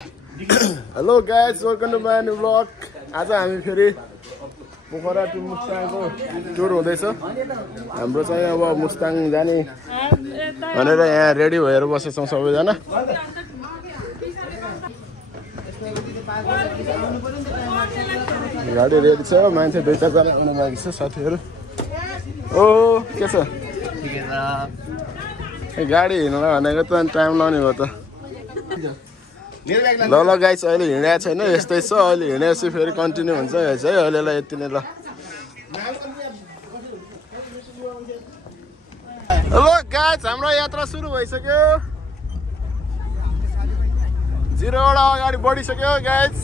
Hello guys, welcome to my new blog. आज हामी फेरि पोखरा टु मुस्ताङको टुर हुँदैछ। हाम्रो चाहिँ अब मुस्ताङ जाने भनेर यहाँ रेडी भएर बसेछौँ सबैजना। गाडी रेडी छ, मान्छे दुई चारजना आउनु लागि छ साथीहरू। ओ के छ गाडी हिँड्न भनेको त टाइम लाउने भयो त। ल ल गाइस, अहिले हिँडेको छैन, यस्तै छ। अहिले हिँडेपछि फेरि कन्टिन्यू हुन्छ है। अहिलेलाई यति नै ल। हेलो गाइस, हाम्रो यात्रा सुरु भइसक्यो। 0 वटा अगाडि बढिसक्यो गाइस।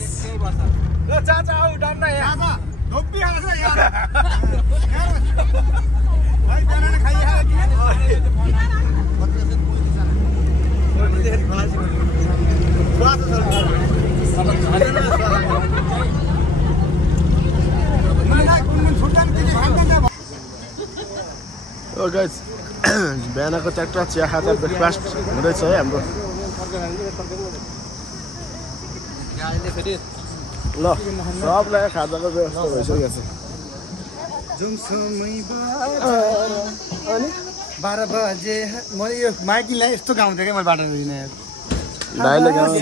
Oh guys, बिहानको ट्र्याक्टर चिया खाजा ब्रेकफास्ट हुँदैछ है हाम्रो। ल सबलाई खाजाको व्यवस्था भइसकेको छ। अनि 12 बजे म यो माइकीलाई यस्तो गाउँथे क्या, मैले बाटो दिन दाइले गाउँ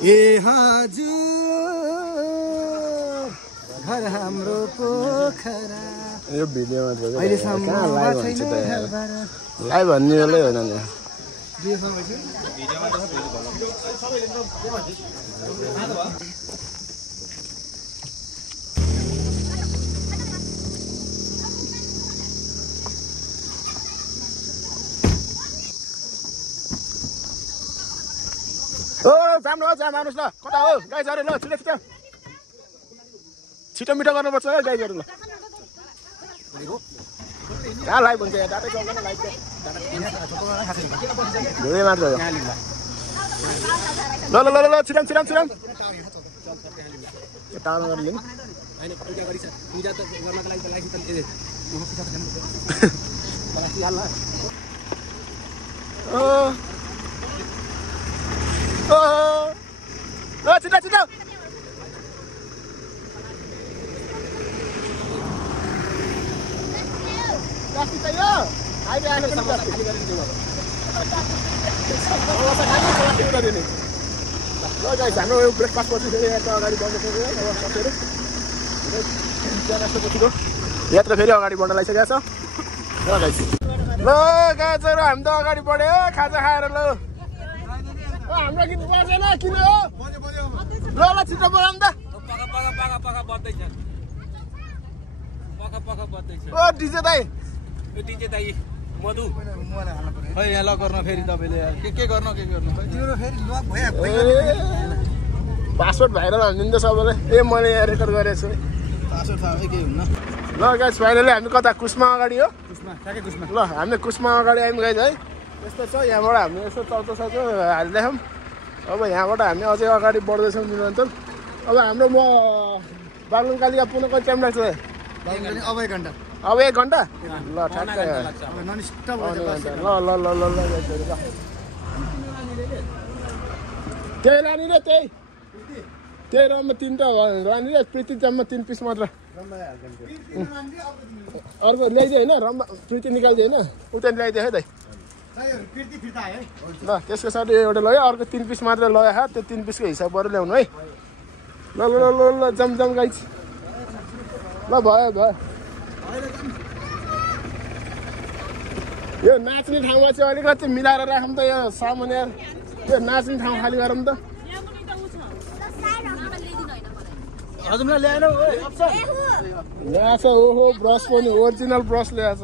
ए हजुर घर हाम्रो पोखरा। यो भिडियोमा अहिलेसम्म लाइभ भन्ने बेलै होइन नि। ओ जाम आउनुहोस् ल। कता हो गाइजहरू? ल छिटो छिटो छिटो मिठो गर्नुपर्छ है गाइजहरू। ल कहाँ लाइभ हुन्छ? डाटै चल्दैन लाइभ चाहिँ धेरै मात्र हो। ल ल ल ल छिराम छिराम छिराम टाउन गर्ने नि। छिटो छिटो प्लास्टिक चाहियो? अहिले आएको छैन प्लास्टिक। ल गाइस, हाम्रो यो ब्रेकफास्ट पछि फेरि यात्रा अगाडि बढ्नु सक्यो। यात्रा फेरि अगाडि बढ्न लागिसकेको छ। ल गाइस, ल गाइजहरू हामी त अगाडि बढ्यो खाजा खाएर। ल हाम्रो गीत बजेन किन हो? ल ल छिटो बोलाउँ त। ओ डिजे दाइ, डीजे दाइ मधु खै यहाँ ल गर्न फेरि तपाईले के गर्नु तिम्रो फेरि लक भयो। पासवर्ड भाइरल हालिदिन्छ सबैले। ए मैले यहाँ रेकर्ड गरेको छु। पासवर्ड थाहा केही हुन्न। ल गाइस, फाइनली हामी कता कुस्मा अगाडि हो। ठ्याक्कै कुस्मा। ल हामीले कुस्मा अगाडि आयौँ गाइस है। यस्तो छ, यहाँबाट हामी यसो चल्छौँ हालिदिएछौँ। अब यहाँबाट हामी अझै अगाडि बढ्दैछौँ निरन्तर। अब हाम्रो म बागलुङकालिका पुग्न कति टाइम लाग्छ? अब 1 घन्टा। अब 1 घन्टा? ल ठ्याक्कै। नन स्टप ल ल ल ल ल त्यही लाने रे, त्यही रम्बा 3टा लाने रे। प्रीति जम्मा 3 पिस मात्र। अर्को ल्याइदियो होइन, रम्बा प्रीति निकालिदियो होइन, उता ल्याइदियो है दाइ। ल त्यसको साथी एउटा लग्यो, अर्को 3 पिस मात्र लगायो। त्यो 3 पिसको हिसाब गरेर ल्याउनु है। ल ल ल ल जम गाइस। ल भयो भयो। यो नाच्ने ठाउँमा चाहिँ अलिकति मिलाएर राखौँ त। यो सामान्य यो नाच्ने ठाउँ खाली गरौँ त। हजुरलाई ल्याएन ल्याएछ। ओहो ब्रस पनि ओरिजिनल ब्रस ल्याएछ।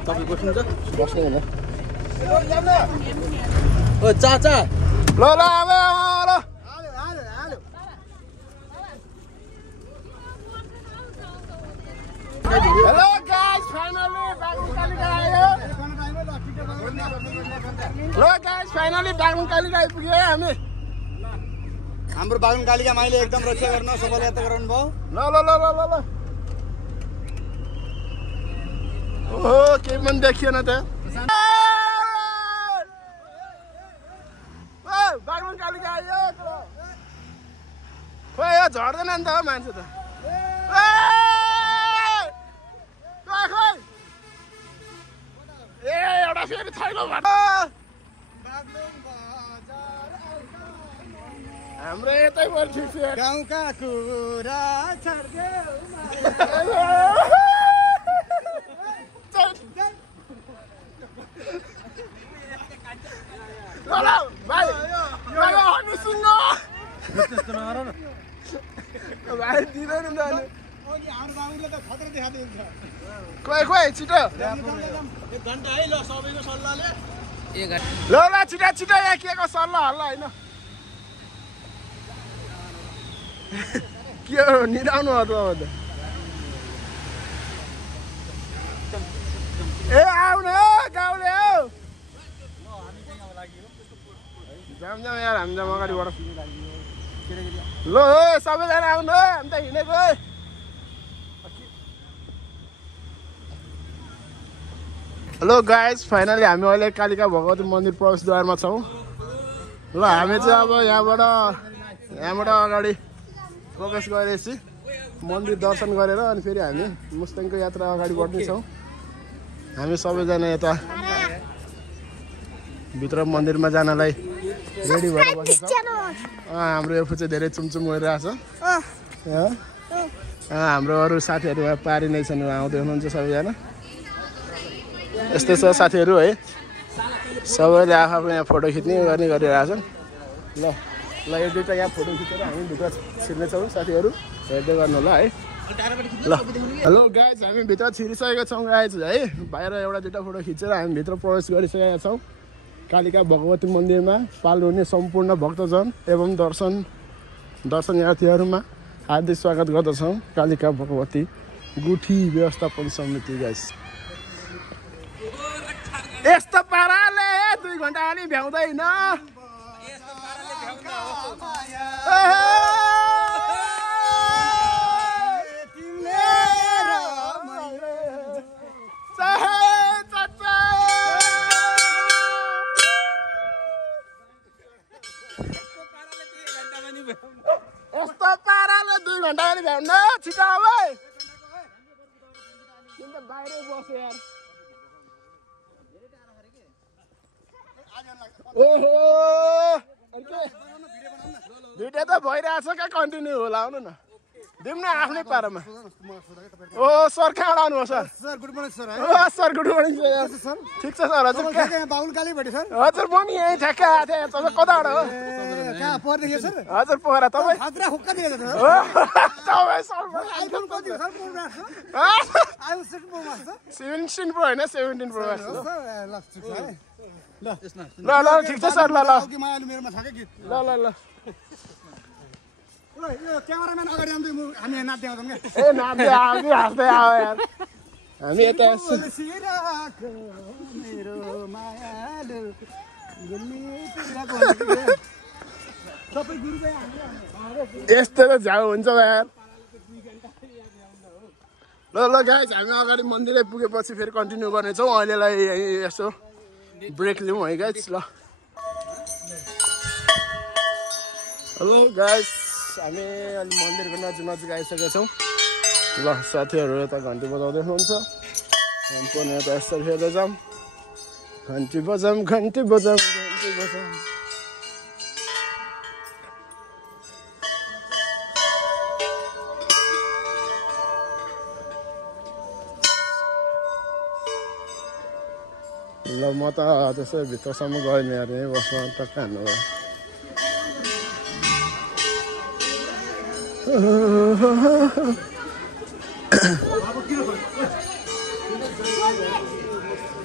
तपाईँ बस्नुहुन्छ? बस्नु होला। ओ चाचा ल ल अब ल। हेलो गाइस, फाइनली बागलुङकालिका आयो। ल गाइस, फाइनली बागलुङकालिका आइपुग्यो है हामी। हाम्रो बागलुङकालिका माइले एकदम रक्षा गर्न सबैले यात्रा गराउनु भयो। ल ल ल ल ल ओहो केही पनि देखिएन त। झर्दैन नि त मान्छे त ए एउटा फेरि छैन हाम्रो यतै पर्छ गाउँका कुरा भाइ दिँदैन खोइ छिटो ल छिटो छिटो यहाँ के को सल्लाह हल्ला होइन के हो निदाउनु हो त ए आउनु हो गाउँले हौ जाम यार हामी जाम अगाडिबाट ल सबैजना आउनु हो हामी त हिँडेको हेलो गाइज फाइनली हामी अहिले कालिका भगवती मन्दिर प्रवेशद्वारमा छौँ ल हामी चाहिँ अब यहाँबाट अगाडि प्रवेश गरेपछि मन्दिर दर्शन गरेर अनि फेरि हामी मुस्ताङको यात्रा अगाडि बढ्नेछौँ हामी सबैजना यता भित्र मन्दिरमा जानलाई रेडी भएर बसेको छ हाम्रो यो चाहिँ धेरै चुमचुम गरिरहेछ हाम्रो अरू साथीहरू यहाँ पारी नै छन् आउँदै हुनुहुन्छ सबैजना यस्तै छ साथीहरू है सबैले आफू यहाँ फोटो खिच्ने गर्ने गरिरहेछन् ल ल यो दुइटा यहाँ फोटो खिचेर हामी भित्र छिर्नेछौँ साथीहरू हेर्दै गर्नु होला है ल हेलो गाइज हामी भित्र छिरिसकेका छौँ गाइज है बाहिर एउटा दुइटा फोटो खिचेर हामी भित्र प्रवेश गरिसकेका छौँ कालिका भगवती मन्दिरमा पाल्नुहुने सम्पूर्ण भक्तजन एवं दर्शनार्थीहरूमा हार्दिक स्वागत गर्दछौँ कालिका भगवती गुठी व्यवस्थापन समिति गाइज यस्तो पाराले 2 घण्टा अलि भ्याउँदैन यस्तो पाराले 2 घण्टा अलि भ्याउन छिटो अब बाहिरै बस्यो यार ओहो भिडियो त भइरहेछ क्या कन्टिन्यू होला आउनु न दिउँ न आफ्नै पारामा ओ सर कहाँबाट आउनुभयो sir good morning sir sir good morning sir ठिक छ सर हजुर बाहुन काली भेटे सर हजुर म नि यहीँ ठ्याक्कै आएको थिएँ तपाईँ कताबाट हो कहाँ पर्दैछ सर हजुर पोखरा तपाईँ खतरा हुक्का दिएको छ तपाईँ सर आइफोन कति हो sir pro Max iPhone 6 pro Max 17 pro होइन 17 प्रो म्याक्स ल ल ठिक छ सर ल मेरोमा छ के गीत ल ल ल यो क्यामेराम्यान अगाडि आउँदै हामी नाच्दै आउँछौँ क्या ए नाच्दै आऊ कि हाँस्दै आऊ यार हामी यता यस्तो त झ्याउ हुन्छ यार ल गाइस हामी अगाडि मन्दिरै पुगेपछि फेरि कन्टिन्यू गर्नेछौँ अहिलेलाई यसो ब्रेक लिउँ है गाइस ल हेलो गाइस हामी अलि मन्दिरको नजिक आइसकेका छौँ ल साथीहरू यता घन्टी बजाउँदै हुनुहुन्छ हामी पनि यता यसरी हेर्दै जाऊँ घन्टी बजाऊँ ल म त त्यसै भित्रसम्म गएँ नि यार यहीँ बस्न टक्क हान्नु भयो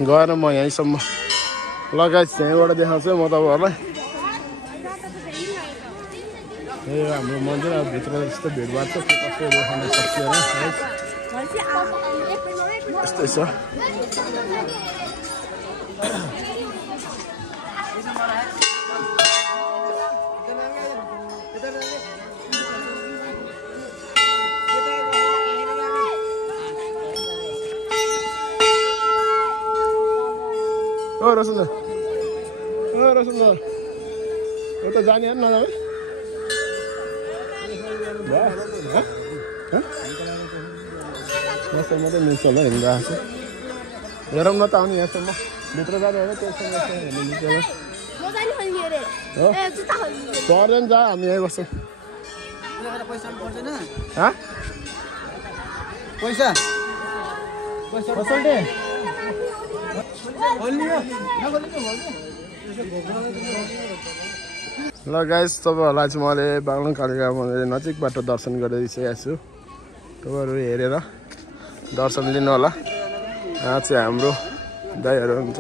गएर म यहीँसम्म लगाएँ त्यहीँबाट देखाउँछु म तपाईँहरूलाई ए हाम्रो मन्दिर अब भित्र यस्तो भिडभाड छ कसरी देखाउन सकिएन यस्तै छ रसुन्दर यता जाने न यहाँसम्म त मिल्छ होला हिँडिरहेको छ हेरौँ न त आउने यहाँसम्म भित्र जाने होइन त्यससँग पर्दैन जा हामी यहीँ बस्छौँ पैसा ल गाइस तपाईँहरूलाई चाहिँ मैले बागलुङ कालिका मन्दिर नजिकबाट दर्शन गरिसकेको छु तपाईँहरू हेरेर दर्शन लिनु होला यहाँ चाहिँ हाम्रो दाइहरू हुन्छ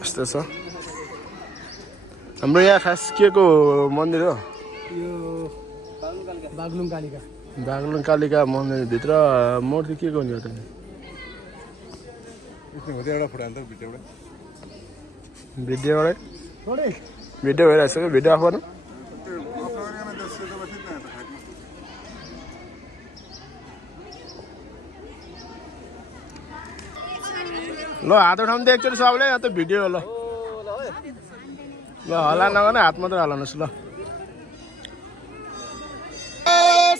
यस्तो छ हाम्रो यहाँ खास के को मन्दिर हो बागलुङ कालिका मन्दिरभित्र मूर्ति के को नि हो त भिडियोबाटै भिडियो भइरहेको छ कि भिडियो अफ गर्नु ल हात उठाउनु त एकचोटि सबैले यहाँ त भिडियो हो ल हल्ला नगर्नु हात मात्रै हल्लाउनुहोस् ल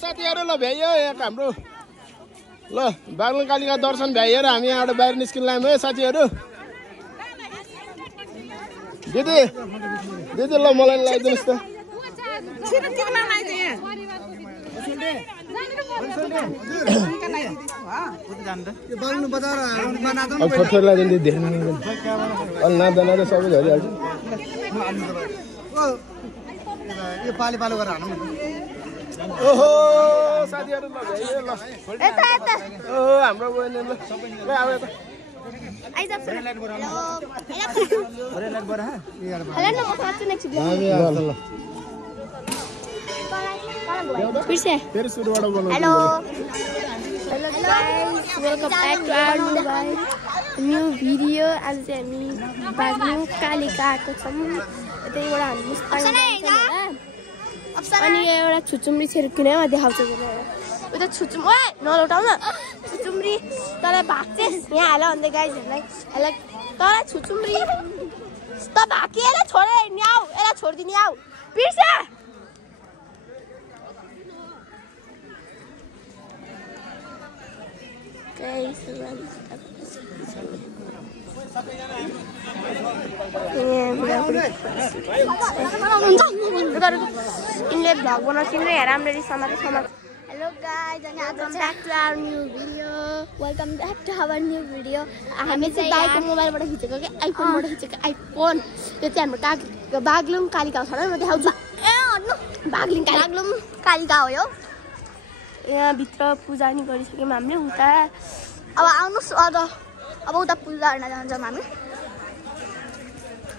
साथीहरू ल भ्याइयो यहाँ हाम्रो ल बागलुङ कालिका दर्शन भ्याइएर हामी यहाँबाट बाहिर निस्किन लाग्यौँ है साथीहरू दिदी दिदी ल मलाई लगाइदिनुहोस् त छोटो लगाइदिनु धेरै अलि नाच्दा नाच्दा सबै झरिहाल्छ ओहो साथीहरू ल ओहो हाम्रो बहिनी ल अब यता फेरि सुरुबाट बोलाउनु hello guys welcome back to our new video आज चाहिँ हामी बागलुङ कालिका आएको छौँ यतैबाट हामी मुस्ताङ अनि एउटा छुचुम्री छेर्किने म देखाउँछु उता छुचुम ओए नलौटाउ न छुचुम्री तँलाई भाग्छेस् यहाँ हाल भन्दै गाइजहरूलाई यसलाई तँलाई छुचुम्री त भागी यसलाई छोडेर हिँड्ने आऊ यसलाई छोडिदिने आऊ बिर्सा इनले भ्लग बनाउँछिन् र राम्ररी समाज hello guys welcome back to our new video हामी चाहिँ बाइकको मोबाइलबाट खिचेको कि आइफोनबाट खिचेको आइफोन यो चाहिँ हाम्रो बागलुङ कालिका छ र म देखाउँछु बागलुङ कालिका हो यो यहाँभित्र पूजा नि गरिसक्यौँ हामीले उता अब आउनुहोस् अब उता पूजा गर्न जान्छौँ हामी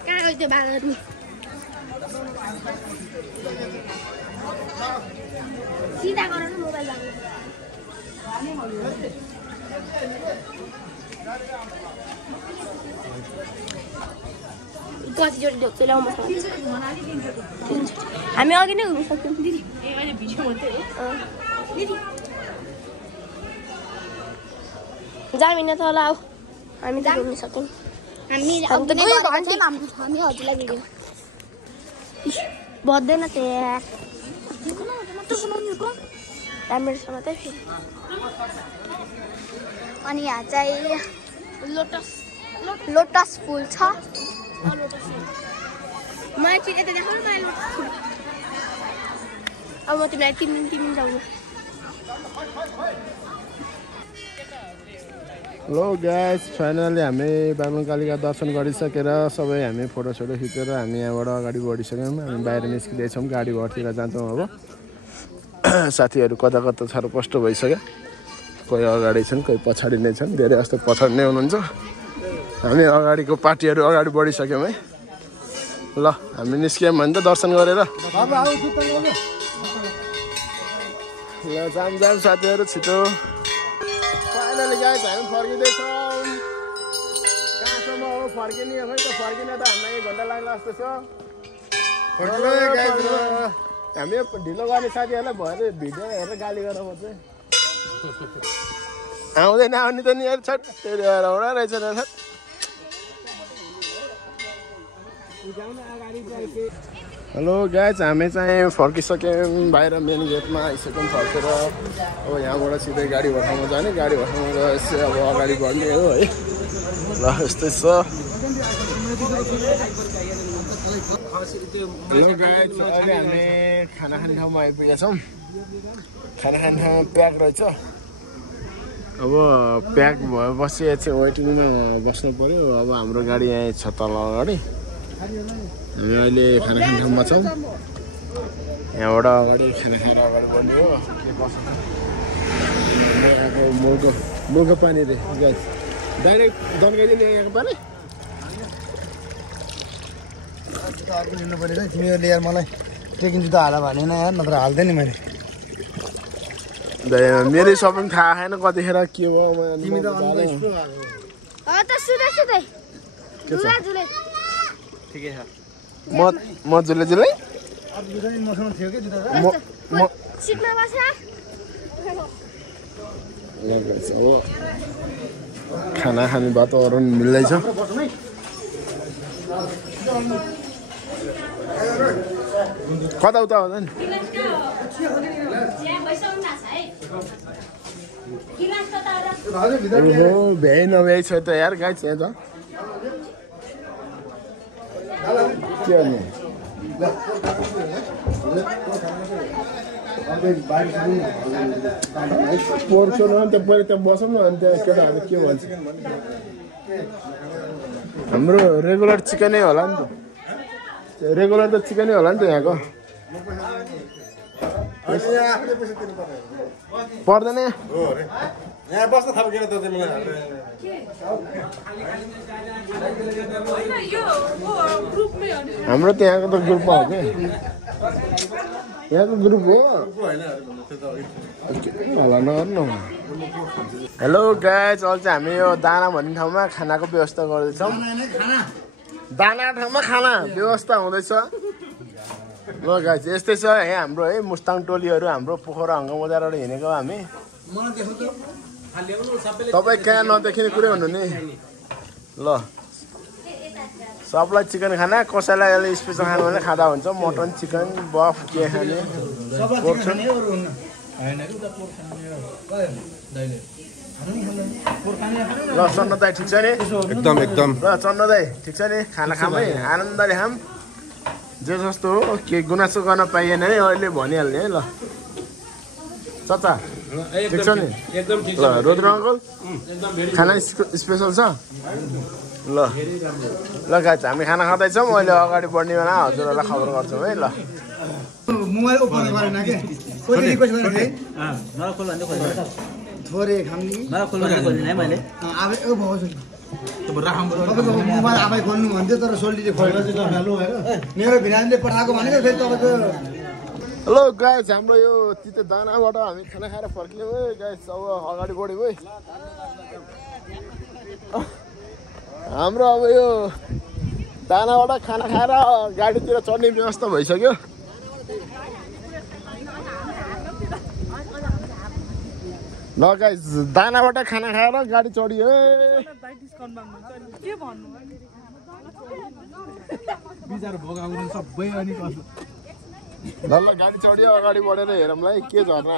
कहाँ गयो त्यो बागलुङ सिधा गर न मोबाइल कतिचोटि ढोक्छु ल्याउँ हामी अघि नै घुम्न सक्छौँ दिदी जामिन त होला आऊ हामी त घुम्न सक्यौँ हामी हजुरलाई भिडियो बज्दैन त्यहाँ राम्रोसँग चाहिँ फेरि अनि यहाँ चाहिँ लोटस फुल छ मलाई चाहिँ यता देखाउनु मलाई लोटस फुल अब म तिमीलाई तिन दिन जाउँ हेलो गाइस फाइनली हामी बागलुङ कालिका दर्शन गरिसकेर सबै हामी फोटोसोटो खिचेर हामी यहाँबाट अगाडि बढिसक्यौँ हामी बाहिर निस्किँदैछौँ गाडी घरतिर जान्छौँ अब साथीहरू कता कता साह्रो कष्ट भइसक्यो कोही अगाडि छन् कोही पछाडि नै छन् धेरै जस्तो पछाडि नै हुनुहुन्छ हामी अगाडिको पार्टीहरू अगाडि बढिसक्यौँ है ल हामी निस्क्यौँ भने त दर्शन गरेर ल जाम साथीहरू छिटो फाइनली गाइस हामी फर्किँदैछौँ कहाँसम्म हो फर्किने खै त फर्किन त हामीलाई 1 घन्टा लाग्ला जस्तो छ हामी ढिलो गर्ने साथीहरूलाई भएर भिडियो हेरेर गाली गरेर पर्छ आउँदैन आउने त नि हेर छट त्यही एउटा रहेछ हेलो गाइज हामी चाहिँ फर्किसक्यौँ बाहिर मेन गेटमा आइसक्यौँ फर्केर अब यहाँबाट सिधै गाडी भर्खाउन जाने गाडी भर्खाउन गएपछि अब अगाडि बढ्ने हो है ल यस्तै छ हेलो गाइज अहिले हामी खाना खाने ठाउँमा आइपुगेका छौँ खाना खाने ठाउँमा प्याक रहेछ अब प्याक भएपछि चाहिँ वेटिङमा बस्नु पऱ्यो अब हाम्रो गाडी यहाँ छ तल अगाडि हामी अहिले खाना खाने ठाउँमा छौँ यहाँबाट अगाडि खाना खाएर अगाडि बढ्ने हो के कसो छ मुगो पानी रे गाइस डाइरेक्ट दन्काइदिने यहाँको पानी अर्को लिनु पऱ्यो है तिमीहरूले यार मलाई ट्रेकिङ जुत्ता हाल भनेन यार नत्र हाल्दैन नि मैले मेरो सपिङ थाहा छैन कतिखेर के भयो तिमी त ठिकै छ म जुले जुलै मसँग थियो कि जुत्ता अब खाना खाने वातावरण मिल्दैछ कता उता हुँदा नि भ्याइ नभ्याइ छ त यार गाई छ त के गर्ने पोर्छ न त्यो पहिले त्यहाँ बसौँ न अनि त्यहाँ केटाहरू के भन्छ हाम्रो रेगुलर चिकनै होला नि त रेगुलर त चिकनै होला नि त यहाँको पर्दैन यहाँ बस्न थाल्यो त हाम्रो त्यहाँको त ग्रुपमा हो कि यहाँको ग्रुप हो होला नगर्नु हेलो गाइज अहिले चाहिँ हामी यो दाना भन्ने ठाउँमा खानाको व्यवस्था गर्दैछौँ दाना ठाउँमा खाना व्यवस्था हुँदैछ ल गाइज यस्तै छ है हाम्रो है मुस्ताङ टोलीहरू हाम्रो पोखरा हङ्गमोजाबाट हिँडेको हामी तपाईँ कहाँ नदेखिने कुरै भन्नु नि ल सबलाई चिकन खाना कसैलाई अहिले स्पेसल खानु भने खाँदा हुन्छ मटन चिकन बफ के खाने ल चन्न दाई ठिक छ नि एकदम एकदम ल चन्न दाई ठिक छ नि खाना खामै आनन्दले खाम जे जस्तो हो के गुनासो गर्न पाइएन है अहिले भनिहाल्ने है ल चाचा ठिक छ नि ल रुद्र अङ्कल खाना स्पेसल छ ल ल गाइज हामी खाना खाँदैछौँ अहिले अगाडि बढ्ने बेला हजुरहरूलाई खबर गर्छौँ है ल मोबाइल ओपन गरेन के कोही रिक्वेस्ट गरेको थिएँ थोरै खाम्ने तपाईँको मोबाइल आफै खोल्नु भन्थ्यो तर सोल्टीले खोलेर मेरो भिनाजले पठाएको भनेको फेरि तपाईँको हेलो गाइज हाम्रो यो तिते दानाबाट हामी खाना खाएर फर्कियौँ है गाइज अब अगाडि बढ्यौँ है हाम्रो अब यो दानाबाट खाना खाएर गाडीतिर चढ्ने व्यवस्था भइसक्यो ल गाइज दानाबाट खाना खाएर गाडी चढियो है ल ल गाडी चढियो अगाडि बढेर हेरौँला है के झर्ना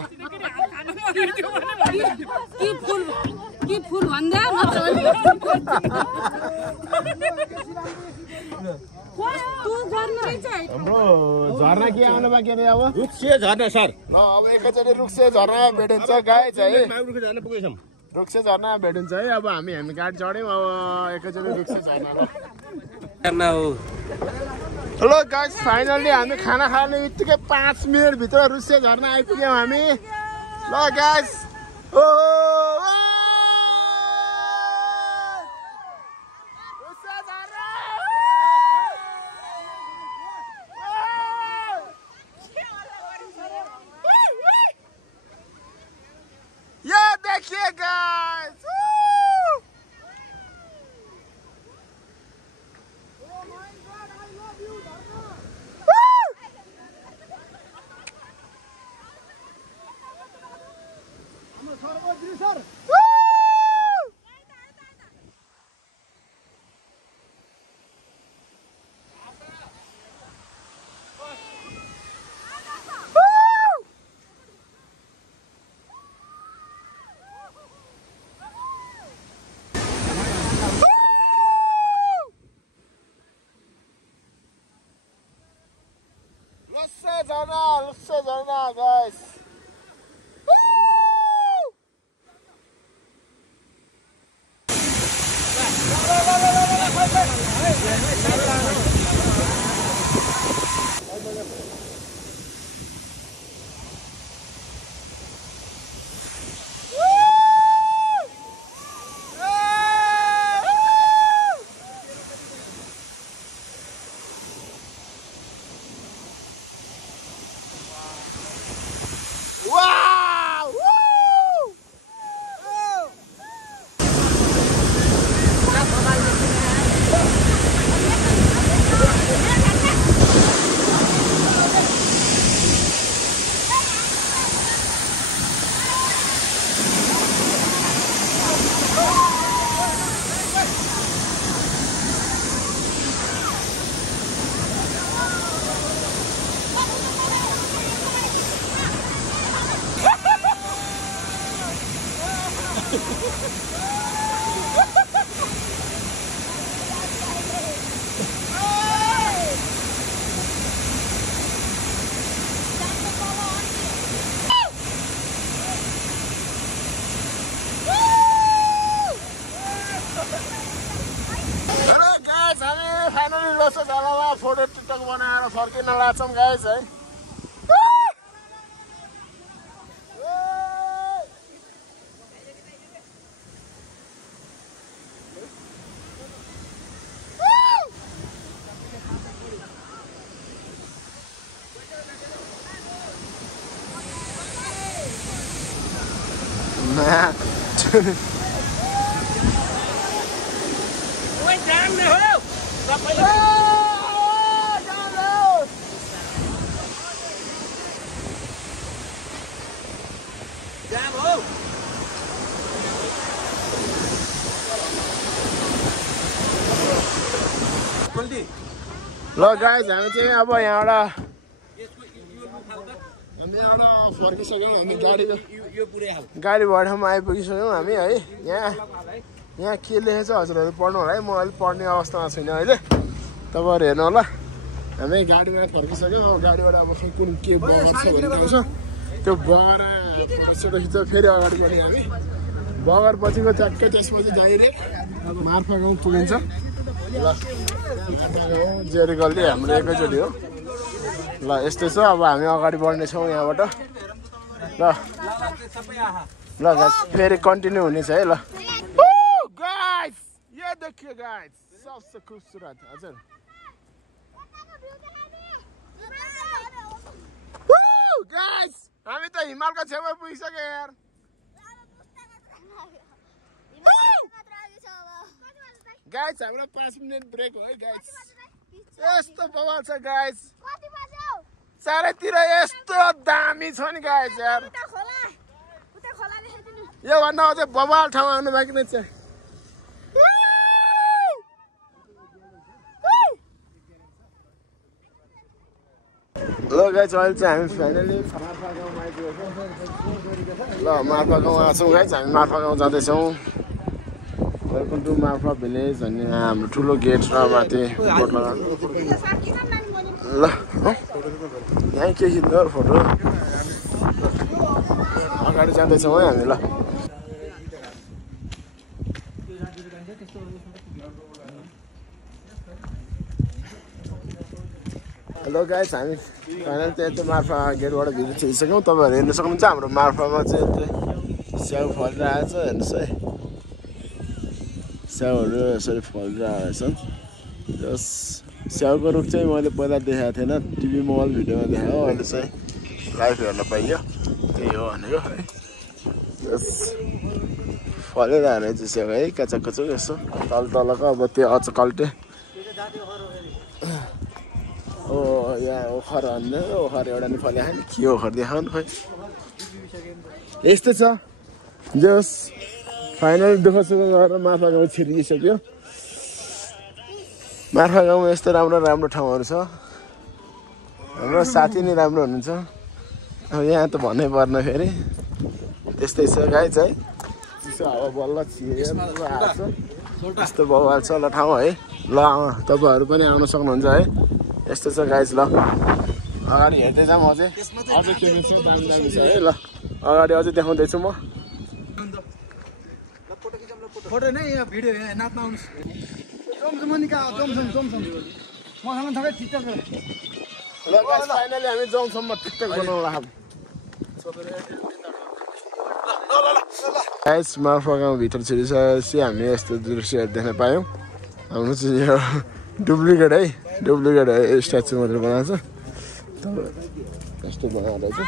हाम्रो झर्ना के आउनु बाँकी अब रुक्से झर्ना सर ल अब एकैचोटि रुक्से झर्ना भेटिन्छ गाइज है रुक्से झर्ना भेटिन्छ है अब हामी गाडी चढ्यौँ अब एकैचोटि रुक्से झर्ना हेलो गाइज फाइनल्ली हामी खाना खाने बित्तिकै 5 मिनटभित्र रुक्से झर्ना आइपुग्यौँ हामी ल गाइज देखिए गाइस झरना लुस्से झरना गाइस फोटो टिकटक बनाएर फर्किन लाग्छौँ गाइस है ल गाइस हामी चाहिँ अब यहाँबाट फर्किसक्यौँ हामी गाडीबाट आइपुगिसक्यौँ हामी है यहाँ के लेखेको छ हजुरहरू पढ्नु होला है म अहिले पढ्ने अवस्थामा छैन अहिले तपाईँहरू हेर्नु होला हामी गाडीबाट फर्किसक्यौँ अब गाडीबाट अब कुन के बगर छ भन्ने थाहा छ त्यो बगर खिच्छ फेरि अगाडि बढ्ने हामी बगर पछिको ट्याक्कै त्यसपछि डाइरेक्ट मार्फा गाउँ पुगिन्छ ल जेरी गल्ली हाम्रो एकैचोटि हो ल यस्तै छ अब हामी अगाडि बढ्नेछौँ यहाँबाट ल गाइस फेरि कन्टिन्यू हुनेछ है ल गाइस यो देखिए गाइस सबसे खूबसूरत हजुर गाइस हामी त हिमालको छेउमा पुगिसक्यो यार गाइस हाम्रो 5 मिनेट ब्रेक हो है गाइस यस्तो बवाल छ गाइस चारैतिर यस्तो दामी छ नि गाइस यार यो भन्दा अझै बवाल ठाउँ आउनु बाँकी नै छ ल गाइस अहिले चाहिँ हामी फाइनली मार्फा गाउँमा आइपुगेको ल मार्फा गाउँ आएको छौँ गाइस हामी मार्फा गाउँ जाँदैछौँ वेलकम टु मार्फा भिलेज भन्ने हाम्रो ठुलो गेट र माथि बोर्ड लगाएको ल यहीँ के खिच्नु फोटो अगाडि जाँदैछौँ है हामी ल हेलो गाइस हामी फाइनल चाहिँ यता मार्फा गेटबाट भिडियो खिचिसक्यौँ तपाईँहरू हेर्न सक्नुहुन्छ हाम्रो मार्फामा चाहिँ स्याउ फलिरहेको छ हेर्नुहोस् है स्याउहरू यसरी फलिरहेको छन् जस स्याउको रुख चाहिँ मैले पहिला देखाएको थिएन टिभी मोबाइल भिडियोमा देखाएको अहिले चाहिँ लाइभ हेर्न पाइयो त्यही हो भनेको है जस फलिरहेको रहेछ स्याउ है कचक कचक यसो तल तलको अब त्यो अझ कल्टे ओ यहाँ ओखर हान्ने ओखर एउटा नि फल्या नि के ओखर देखाउनु खोइ यस्तै छ जस फाइनल दुःख सुख गरेर मार्फा गाउँ छिरिसक्यो मार्फा गाउँमा यस्तो राम्रो राम्रो ठाउँहरू छ हाम्रो साथी नै राम्रो हुनुहुन्छ अब यहाँ त भन्नै पर्न फेरि त्यस्तै छ गाइस है चिसो हावा बल्ल छिरेर आएको छ यस्तो बवाल छ ल ठाउँ है ल तपाईँहरू पनि आउन सक्नुहुन्छ है यस्तो छ गाइस ल अगाडि हेर्दै जाऊँ अझै अझै के छ दामी दामी छ है ल अगाडि अझै देखाउँदैछु म फोटो नै यहाँ भिडियो यहाँ नाच्न आउनुहोस् जमसम नि कहाँ जमसम मसँग थकै ठिक छ ल गाइस फाइनली हामी जमसम्म टिकटक बनाउन लाग्यौँ गाइस मार्फा गाउँ भित्र छिरिसकेपछि हामी यस्तो दृश्यहरू देख्न पायौँ हाम्रो चाहिँ यो डुप्लिकेट है स्ट्याचु मात्रै बनाएको छ यस्तो बनाएको रहेछ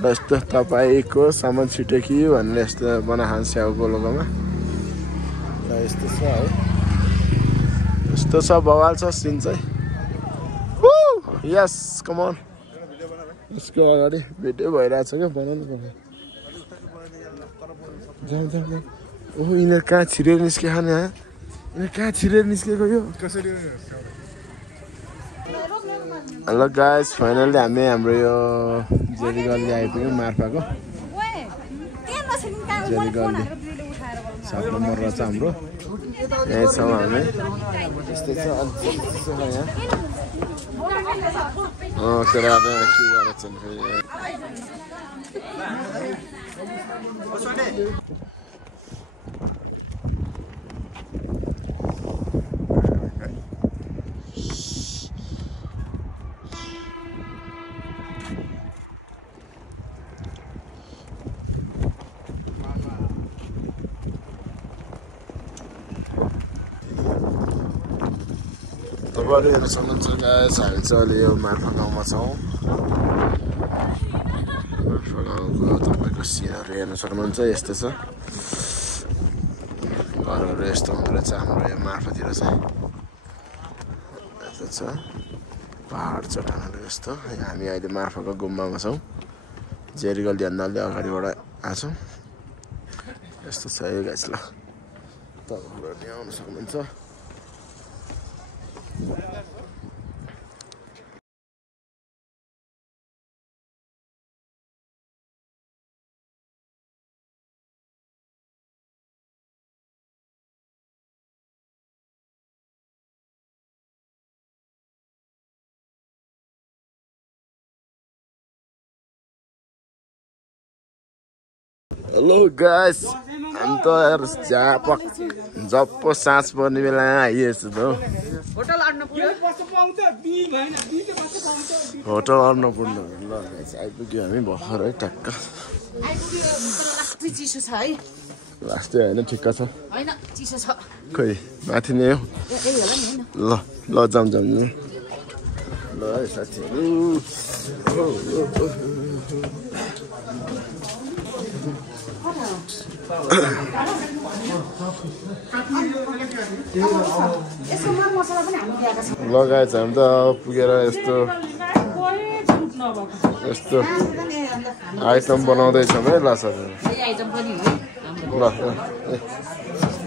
यस्तो तपाईँको सामान छिटो कि भनेर यस्तो बनाएको स्याउको लोगोमा र यस्तो छ है यस्तो छ बवाल छ सिन चाहिँ यस कमन यसको अगाडि भिडियो भइरहेको छ क्या बनाउनु पर्ने ओहो यिनीहरू कहाँ छिरेर निस्केको खाने यिनीहरू कहाँ छिरेर निस्केको यो कसरी हेलो गाइस फाइनली हामी हाम्रो यो जेरी गल्ली आइपुग्यौँ मार्फाको जेरी गल्ली 7 नम्बर रहेछ हाम्रो यहीँ छौँ हामी यस्तै छ यहाँ केटाहरू के गरेको छन् फेरि तपाईँले हेर्न सक्नुहुन्छ गाइस हामी चाहिँ अहिले यो मार्फा गाउँमा छौँ मार्फा गाउँको तपाईँको सिनहरू हेर्न सक्नुहुन्छ यस्तो छ घरहरू यस्तो हुँदो रहेछ हाम्रो यो मार्फातिर चाहिँ यस्तो छ पहाड चट्टानहरू यस्तो हामी अहिले मार्फाको गुम्बामा छौँ जेरी गल्लीभन्दा अलि अगाडिबाट आएको छौँ यस्तो छ यो गाइस ल तपाईँहरू यहाँ आउन सक्नुहुन्छ हेलो गाइस हामी त यार झापक जप्पो साँझ पर्ने बेला आइएछ त होटल अन्नपूर्ण ल आइपुग्यो हामी भर्खर है ट्याक्क लास्टै होइन ठिक्क छ खोइ माथि नै हो ल ल जाउँ ल है साथीहरू लगाएछ हामी त पुगेर यस्तो आइटम बनाउँदैछौँ है ल सर ल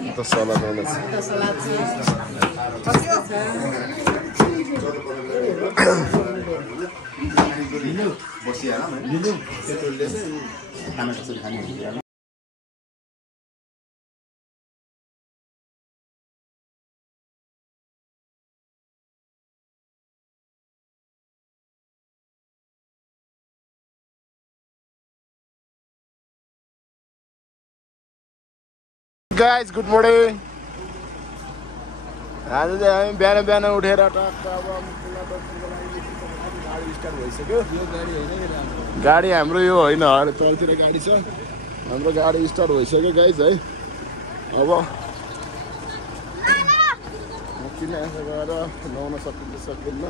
त सलाद बनाउँदैछ गाइस गुड मर्निङ आज चाहिँ हामी बिहान उठेर टक्क अब गाडी स्टार्ट भइसक्यो गाडी हाम्रो यो होइन अरे तलतिर गाडी छ हाम्रो गाडी स्टार्ट भइसक्यो गाइस है अब किन आशा गरेर नुहाउन सकिन्छ सकिन्न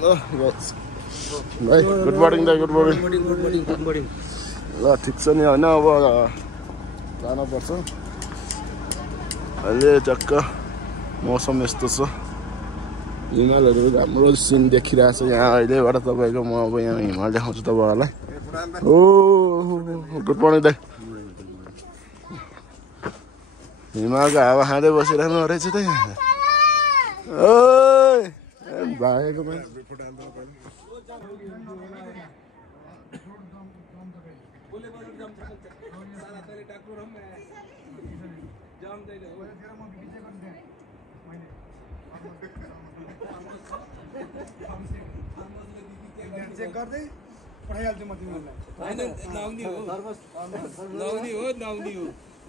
ल गुड मर्निङ दाइ गुड मर्निङ ल ठिक छ नि होइन अब जानुपर्छ अहिले टक्क मौसम यस्तो छ हिमालहरू राम्रो सिन देखिरहेको छ यहाँ अहिलेबाट तपाईँको म अब यहाँ हिमाल देखाउँछु तपाईँहरूलाई ओ गुड मर्निङ दाइ हिमालको हावा खाँदै बसिरहनु रहेछ त यहाँ ओ भागेको चेक गर्दै पठाइहाल्छु म तिमीहरूलाई हैन नआउने हो नआउने हो नआउने हो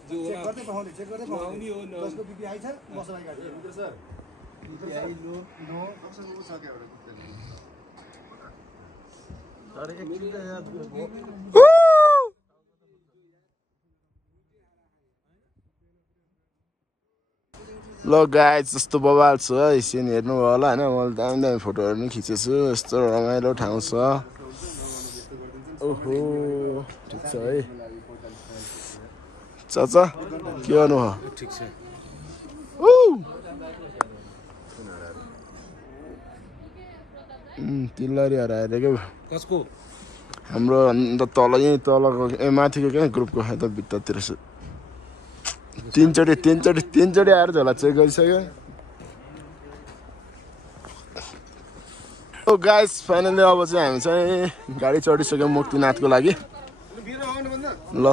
जो चेक गर्दै पठाउँदै चेक गर्दै नआउने हो न जसको बिपी आइछ मसलाई गाडी सर बिपी आइ नो तर एकछिन त याद ल गाइस जस्तो बवाल छ है सिन हेर्नु होला हैन मैले दामी दामी फोटोहरु पनि खिचेछु यस्तो रमाइलो ठाउँ छ ओहो ठीक छ है चाचा के गर्नु हो ठीक छ तिल्लारी हराएर के कसको हाम्रो अन्त तलको माथिको के ग्रुपको यता भित्रतिर तीनचोटि आएर झोला चेक गरिसक्यो ओ गाइस फाइनली अब चाहिँ हामी चाहिँ गाडी चढिसक्यो मुक्तिनाथको लागि ल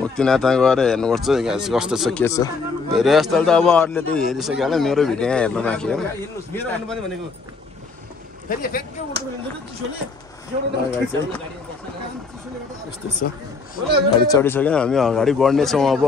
मुक्तिनाथमा गएर हेर्नुपर्छ गाइस कस्तो छ के छ धेरै जस्तो त अब अरूले त हेरिसक्यो होला मेरो भिडियो यहाँ हेर्नु बाँकी हो यस्तो छ गाडी चढिसक्यो हामी अगाडि बढ्नेछौँ अब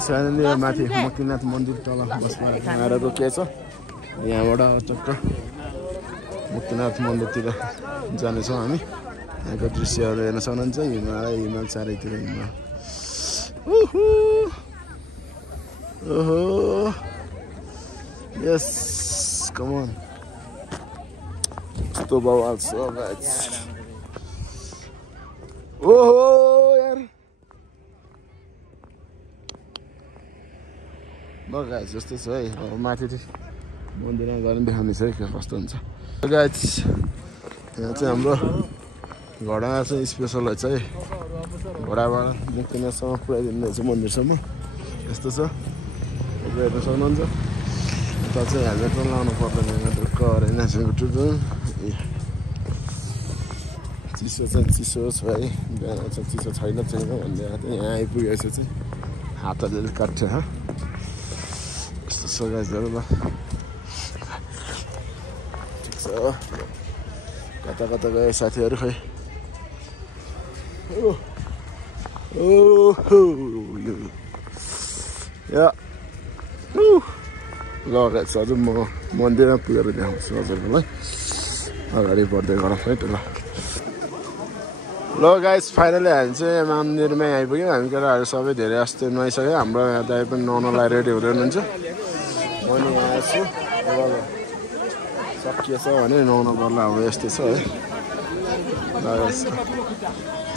फाइनली माथि मुक्तिनाथ मन्दिर तल बसमा आएर रोकिएछ यहाँबाट चक्क मुक्तिनाथ मन्दिरतिर जानेछौँ हामी यहाँको दृश्यहरू हेर्न सक्नुहुन्छ हिमाल चारैतिर हिमाल ओहो यस कम अन यस्तो बवाल छ गाइस ओहो यार गाइस जस्तो छ है अब माथि मन्दिरमा गएर देखाउने छ है कस्तो हुन्छ गाइस यहाँ चाहिँ हाम्रो घोडा चाहिँ स्पेसल छ है घोडाबाट मुक्तिनाथसम्म पुऱ्याइदिँदैछ मन्दिरसम्म यस्तो छ हेर्न सक्नुहुन्छ यता चाहिँ हेलमेट पनि लाउनु पर्दैन यहाँ ढुक्क हराइनाछको टुटु चिसो चाहिँ चिसो छ है बिहान चाहिँ चिसो छैन भन्ने यहाँ आइपुगेछ चाहिँ हातहरूले काट्छ यस्तो छ गाइसहरू ल ठिक छ कता कता गए साथीहरू खै ल गाइस हजुर म मन्दिरमा पुगेर देखाउँछु हजुरलाई अगाडि बढ्दै गरौँ है त ल गाइस फाइनली हामी चाहिँ मन्दिरमै आइपुग्यौँ हामी केटाहरू सबै धेरै जस्तो नुहाइसक्यो हाम्रो यहाँ दाइ पनि नुहाउनलाई रेडी हुँदै हुनुहुन्छ म नि यहाँ छु अब सकिएछ भने नुहाउनु पर्ला अब यस्तै छ है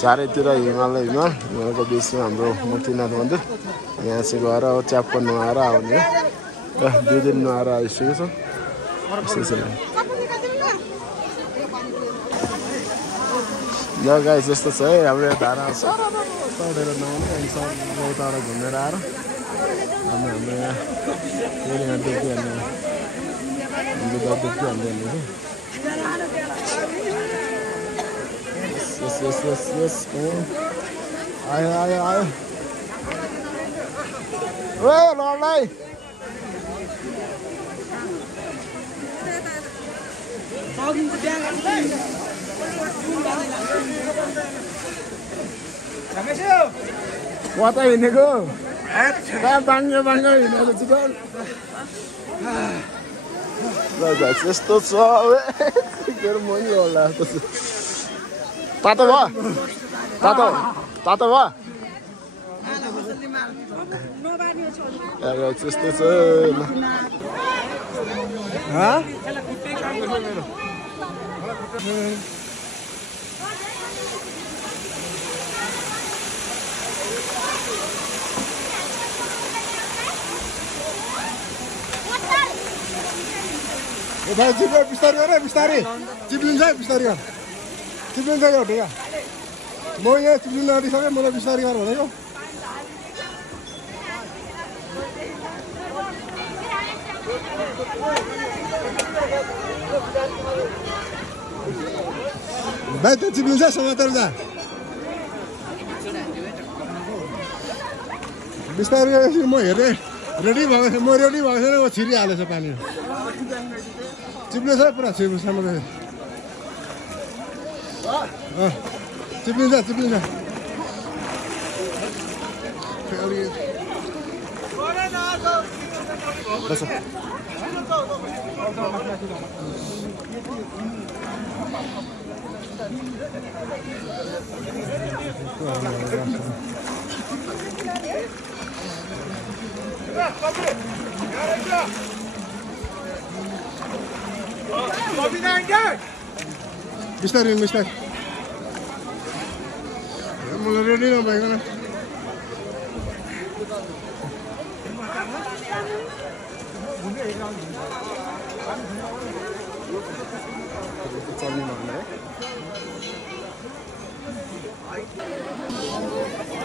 चारैतिर हिमालको बिचमा हाम्रो मुक्तिनाथ मन्दिर यहाँ चाहिँ गएर अब च्याप्प नुहाएर आउने 2 दिन नुहाएर आइसकेको छ यस्तै छ ल गाइस यस्तो छ है हाम्रो यहाँ धारा चढेर नुहाउने अनि उताबाट घुमेर आएर अनि हाम्रो यहाँ फेरि यहाँ डुब्किहाल्ने यस आयो ओ लडलाई कता हिँडेको बाङ्गे हिँडेको चिकन ल गाइस यस्तो छ मनी होला तातो भयो तातो तातो भयो यस्तो छ भाइ चिप्लो बिस्तारै गर बिस्तारै चिप्लिन्छ है बिस्तारै गर चिप्लिन्छ यो ढुङ्गा म यहाँ चिप्लिन आँटिसकेँ मलाई बिस्तारै गर भनेको भाइ त्यो चिप्लिन्छ समातेर जा बिस्तारै यसरी म हेरेँ रेडी भएको छैन म रेडी भएको छैन म छिरिहालेछ पानी चिप्लिन्छ पुरा समातेर चिप्लिन्छ चिप्लिन्छ बिस्तारै बिस्तारै मलाई रेडी नभइकन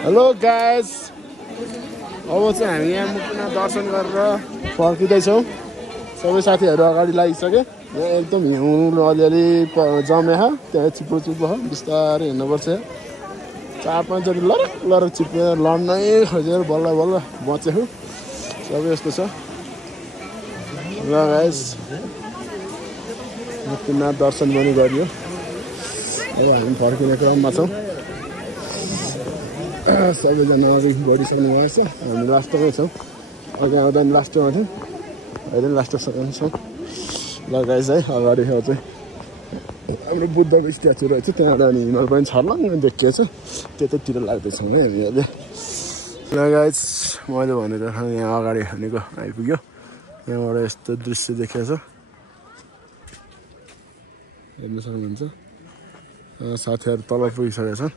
हेलो गाइस अब चाहिँ हामी यहाँ मुक्तिनाथ दर्शन गरेर फर्किँदैछौँ सबै साथीहरू अगाडि लागिसके यहाँ एकदम हिउँ अलिअलि जमेछ त्यहाँ चिप्लो चिप्लो छ बिस्तारै हिँड्नुपर्छ 4-5 जति लरक लरक चिप्लेर लड्नै खोजेर बल्ल बल्ल बचेको सबै यस्तो छ ल गाइस मुक्तिनाथ दर्शन पनि गरियो अब हामी फर्किने क्रममा छौँ सबैजना अघि बढिसक्नु भएको छ हामी लास्टमै छौँ अघि आउँदा नि लास्टमा थियौँ अहिले लास्टसम्म छौँ ल गाइस है अगाडि चाहिँ हाम्रो बुद्धको स्ट्याचु रहेछ त्यहाँबाट अनि हिमाल पनि छर्लङ्ग देखिएको छ त्यतैतिर लाग्दैछौँ है हामी अहिले ल गाइस मैले भनेर यहाँ अगाडि भनेको आइपुग्यो यहाँबाट यस्तो दृश्य देखेको छ हेर्न सक्नुहुन्छ साथीहरू तल पुगिसकेका छन्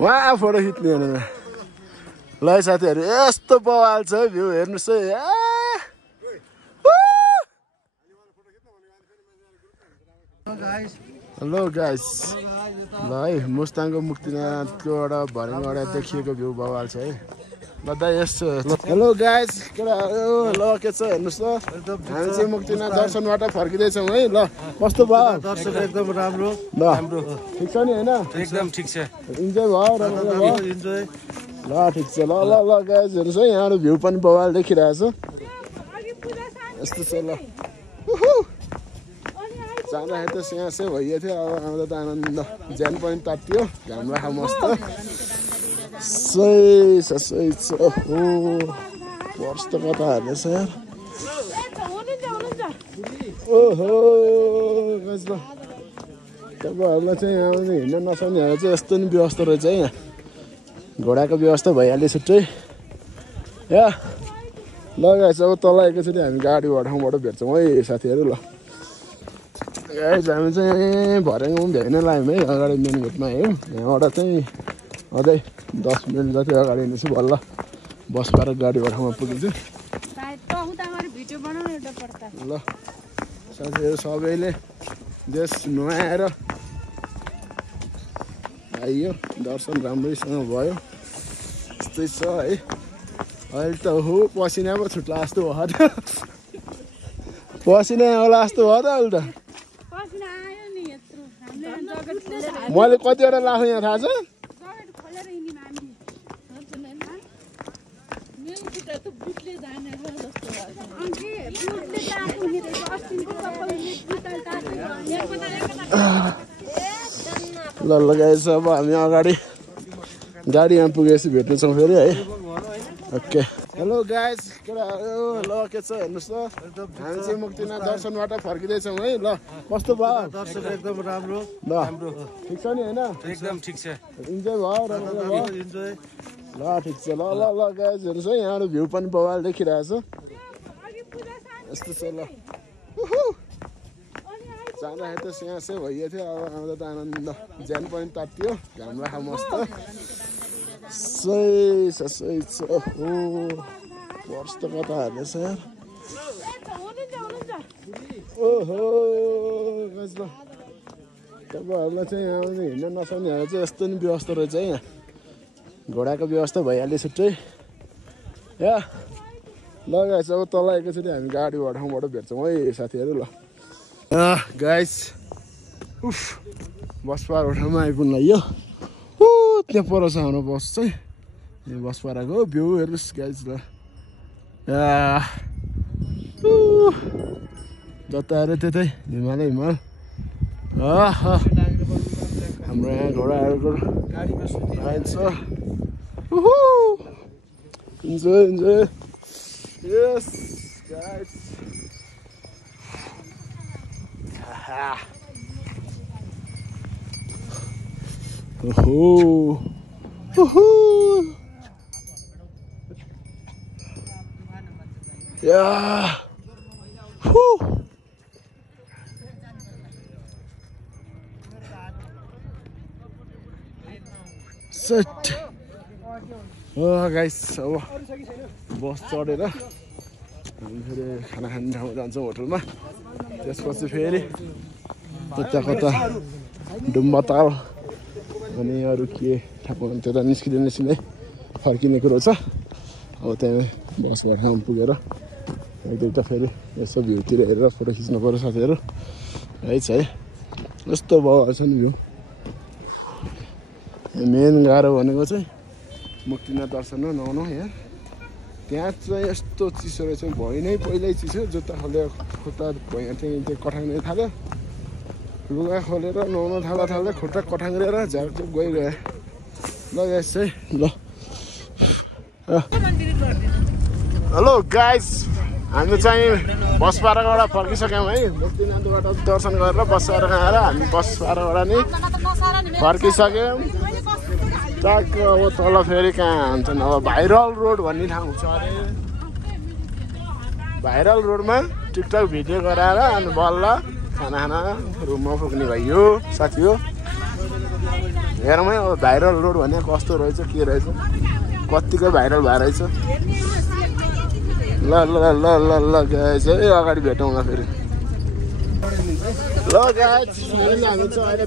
वहाँ फोटो खिच्ने भनेर ल साथीहरू यस्तो बवाल छ भ्यू हेर्नुहोस् है हेलो गाइस ल है मुस्ताङको मुक्तिनाथको एउटा भरेङबाट देखिएको भ्यू बवाल छ है ल दाइ यस्तो हेलो गाइस ल के छ हेर्नुहोस् त हामी चाहिँ मुक्तिनाथ दर्शनबाट फर्किँदैछौँ है ल कस्तो भयो दर्शन एकदम राम्रो ल ठिक छ नि होइन एकदम ठिक छ इन्जोय भयो राम्रो भयो इन्जोय ल ठिक छ ल ल ल गाइस हेर्नुहोस् है यहाँबाट भ्यू पनि बवाल देखिरहेछ यस्तो छ ल जाँदाखेरि त स्यासे भइएको थियो अब आउँदा त आनन्द ज्यान पनि तातियो घाम राख मस्त सही छ हो पर्स त कता हाल्दैछ यार ओहो गाइस ल तपाईँहरूलाई चाहिँ आउने हिँड्न नसक्नेहरू चाहिँ यस्तो नि व्यवस्था रहेछ है यहाँ घोडाको व्यवस्था भइहाल्यो छुट्टै या ल गाइस अब तल एकैचोटि हामी गाडीबाट ठाउँबाट भेट्छौँ है साथीहरू ल गाइस हामी चाहिँ भरेङमा भ्याइन लाग्यौँ है अगाडि मेन गेटमा आयौँ यहाँबाट चाहिँ अझै 10 मिनट जति अगाडि हिँड्छु बल्ल बस पाएर गाडीबाट ठाउँमा पुगिन्छ ल साथीहरू सबैले देश नुहाएर आइयो दर्शन राम्रैसँग भयो यस्तै छ है अहिले त हो पसिना पो छुट्ला जस्तो भयो त पसिना आउला जस्तो भयो त अहिले त मैले कतिवटा लाएको यहाँ थाहा छ ल लगाएछ अब हामी अगाडि गाडीमा पुगेपछि भेट्नेछौँ फेरि है ओके हेलो गाइस ल के छ हेर्नुहोस् त हामी चाहिँ मुक्तिनाथ दर्शनबाट फर्किँदैछौँ है ल कस्तो भयो दर्शन एकदम राम्रो ल ठिक छ नि होइन एकदम ठिक छ इन्जोय भयो रमाइलो भयो इन्जोय ल ठिक छ ल ल ल गाइस हेर्नुहोस् है यहाँबाट भ्यू पनि बवाल देखिरहेछ यस्तो छ ल जाँदाखेरि त स्यासै भइएको थियो अब आउँदा त आनन्द ज्यान पनि तात्यो घाम राख मस्त सही छ हो पर्स त कता हाल्दैछ यार ओहो गाइस ल तपाईँहरूलाई चाहिँ यहाँ हिँड्न नसक्नेहरू चाहिँ यस्तो नि व्यवस्था रहेछ है यहाँ घोडाको व्यवस्था भइहाल्यो छुट्टै या ल गाइस अब तल एकैचोटि हामी गाडी ठाउँबाट भेट्छौँ है साथीहरू ल गाइस उफ बस पार ठाउँमा आइपुग्नु लाग्यो त्यहाँ पर छ हाम्रो बस चाहिँ यो बस पाराको भ्यू हेर्नुहोस् गाइस ल जता अरे त्यतै हिमाल हाम्रो यहाँ घोडाहरूको लाइन छ इन्जोय यस guys Yeah. Whew. Set. Oh guys, अब बस चढेर हामी फेरि खाना खाने ठाउँ जान्छौँ होटलमा त्यसपछि फेरि त्यता कता डुम्बाताल अनि अरू के थाहा पाउनु त्यता निस्किँदै फर्किने कुरो छ अब त्यहाँ बसबाट ठाउँ पुगेर एक दुईवटा फेरि यसो भ्यूतिर हेरेर फोटो खिच्नु पऱ्यो साथीहरू है छ है यस्तो भयो छ नि भ्यू मेन गाह्रो भनेको चाहिँ मुक्तिनाथ दर्शन हो नआउनु यहाँ त्यहाँ चाहिँ यस्तो चिसो रहेछ भुइँ नै पहिल्यै चिसो जुत्ता खोलेर खुट्टा भुइँ चाहिँ त्यो कठाङ्ग्रै थाल्यो लुगा खोलेर नुहाउन थाल्दा खुट्टा कठाङ्ग्रेर झारझुप गइरह्यो ल गाइस है ल हेलो गाइस हामी चाहिँ बस पाराबाट फर्किसक्यौँ है मुक्तिनाथबाट दर्शन गरेर बस पारा आएर हामी बस पाराबाट नि फर्किसक्यौँ टक्क अब तल फेरि कहाँ हुन्छन् अब भाइरल रोड भन्ने ठाउँ छ अरे भाइरल रोडमा टिकटक भिडियो गराएर अनि बल्ल खाना रुममा पुग्ने भयो साथी हो हेरौँ है अब भाइरल रोड भने कस्तो रहेछ के रहेछ कतिको भाइरल भएर रहेछ ल गाइस है अगाडि भेटौँला फेरि ल गाइस हामी चाहिँ अहिले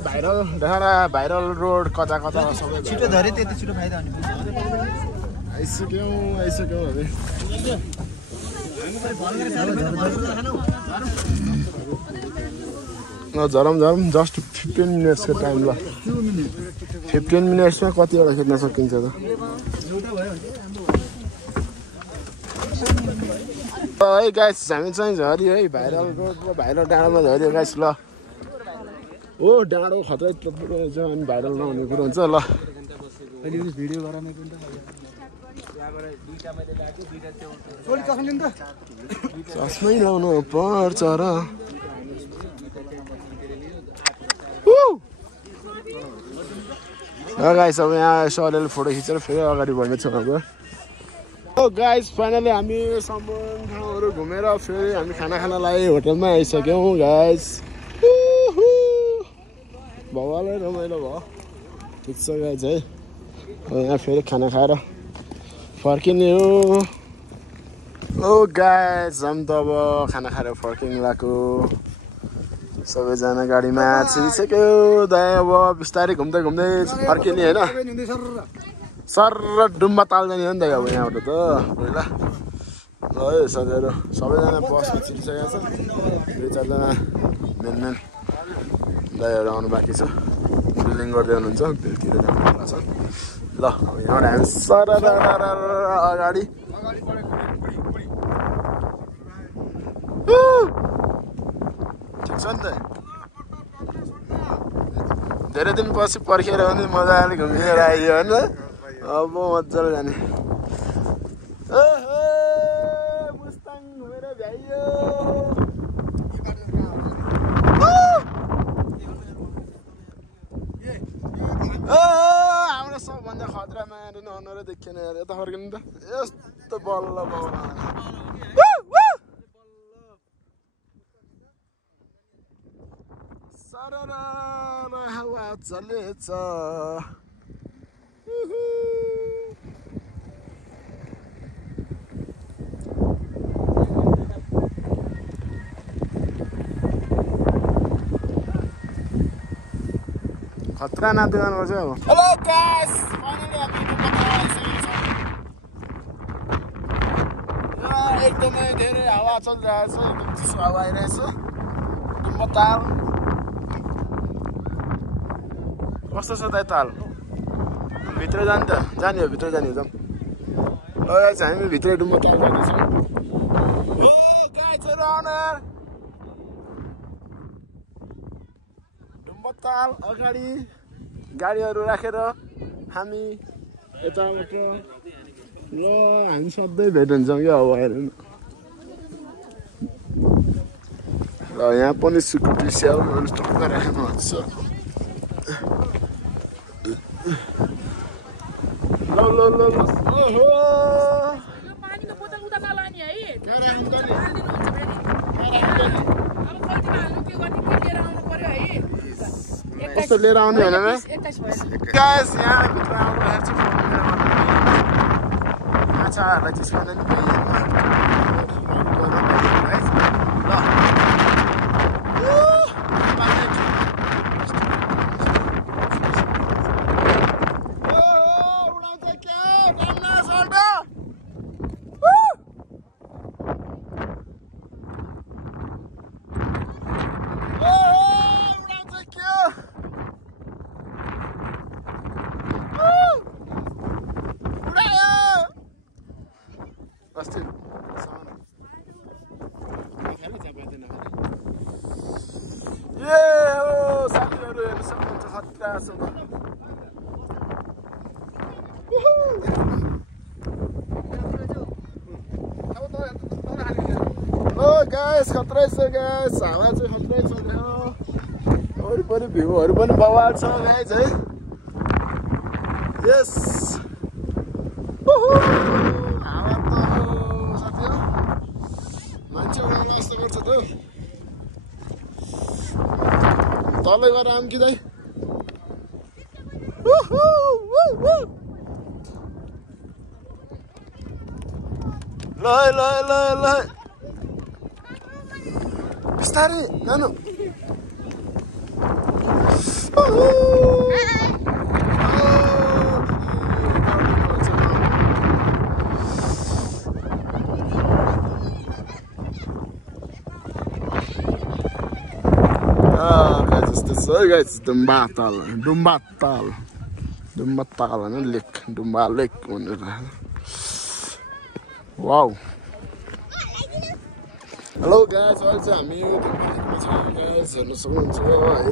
भाइरल रोड कता सबै छिटो धरे त्यति छिटो फाइदा हुने आइसक्यौँ हामी ल झरम जस्ट 15 मिनट्सको टाइम ल 15 मिनट्समा कतिवटा खेल्न सकिन्छ त है गाइस हामी चाहिँ झऱ्यो है भाइरल रोड र भाइरल डाँडोमा झऱ्यो गाइस ल हो डाँडो खतरा रहेछ अनि भाइरल नहुने कुरो हुन्छ ल भिडियो गराउने चस्मै लाउनु पर्छ र गाइस अब यहाँ यसो अलिअलि फोटो खिचेर फेरि अगाडि बढ्नेछौँ अब गाइस फाइनली हामी सम्पूर्ण ठाउँहरू घुमेर फेरि हामी खाना लाग्यो होटलमा आइसक्यौँ गाइस भवालै रमाइलो भयो ठिक छ गाइस है अब यहाँ फेरि खाना खाएर फर्किने हो ओ गाइस हामी त अब खाना खाएर फर्किनु लाग्यो सबैजना गाडीमा छिरिसक्यो दाइ अब बिस्तारै घुम्दै फर्किने होइन सर डुम्बा ताल जाने हो नि त अब यहाँबाट त पहिला ल है साथीहरू सबैजना बसमा छिरिसकेको छ 2-4जना मेन दाइहरू आउनु बाँकी छ बिल्डिङ गर्दै हुनुहुन्छ बेलतिर जानु छ ल यहाँबाट हामी सर अगाडि ठिक छ नि त धेरै दिनपछि पर्खेर भने मजाले घुमेर आइयो होइन अब मजाले जाने साह्रै देखिएन यार यता फर्किनु त यस्तो बल्ल बल्ल सररा हावा चलेछ खतरा नाच्दै गर्नुपर्छ अब हेलो गाइस फाइनली हामी एकदमै धेरै हावा चलिरहेछ एकदम चिसो हावा आइरहेछ डुम्बा ताल कस्तो छ त ताल भित्र जाने त जाने हो भित्र जाने जाउँ ल गाइस हामी भित्र डुम्बा ताल जाँदैछौँ ओ गाइसहरु आउनु डुम्बा ताल अगाडि गाडीहरू राखेर हामी यताबाट ल हामी सधैँ भेट हुन्छौँ क्या अब हेर्नु ल यहाँ पनि सिक्युरिटी सेलहरू टक्क राखेको हुन्छ ल ल ल ल ओहो पानीको बोतल उता नलाने है कस्तो लिएर आउने भनेर गाइस यहाँ भित्र आउँदाखेरि चाहिँ माछाहरूलाई त्यसमा नि गाइस खतरा छ गाइस हावा चाहिँ खतरा चल्यो वरिपरि भ्यूहरू पनि बवाल छ गाइस है यस हावा त साथी मान्छे उडाउन यस्तो गर्छ त तलै गएर आम कि दाइ ल ल ल ल बिस्तारै नानु guys, Dumba Tal and Lake, Dumba Lake. Wow. Hello guys, also I'm here. Guys, and so on.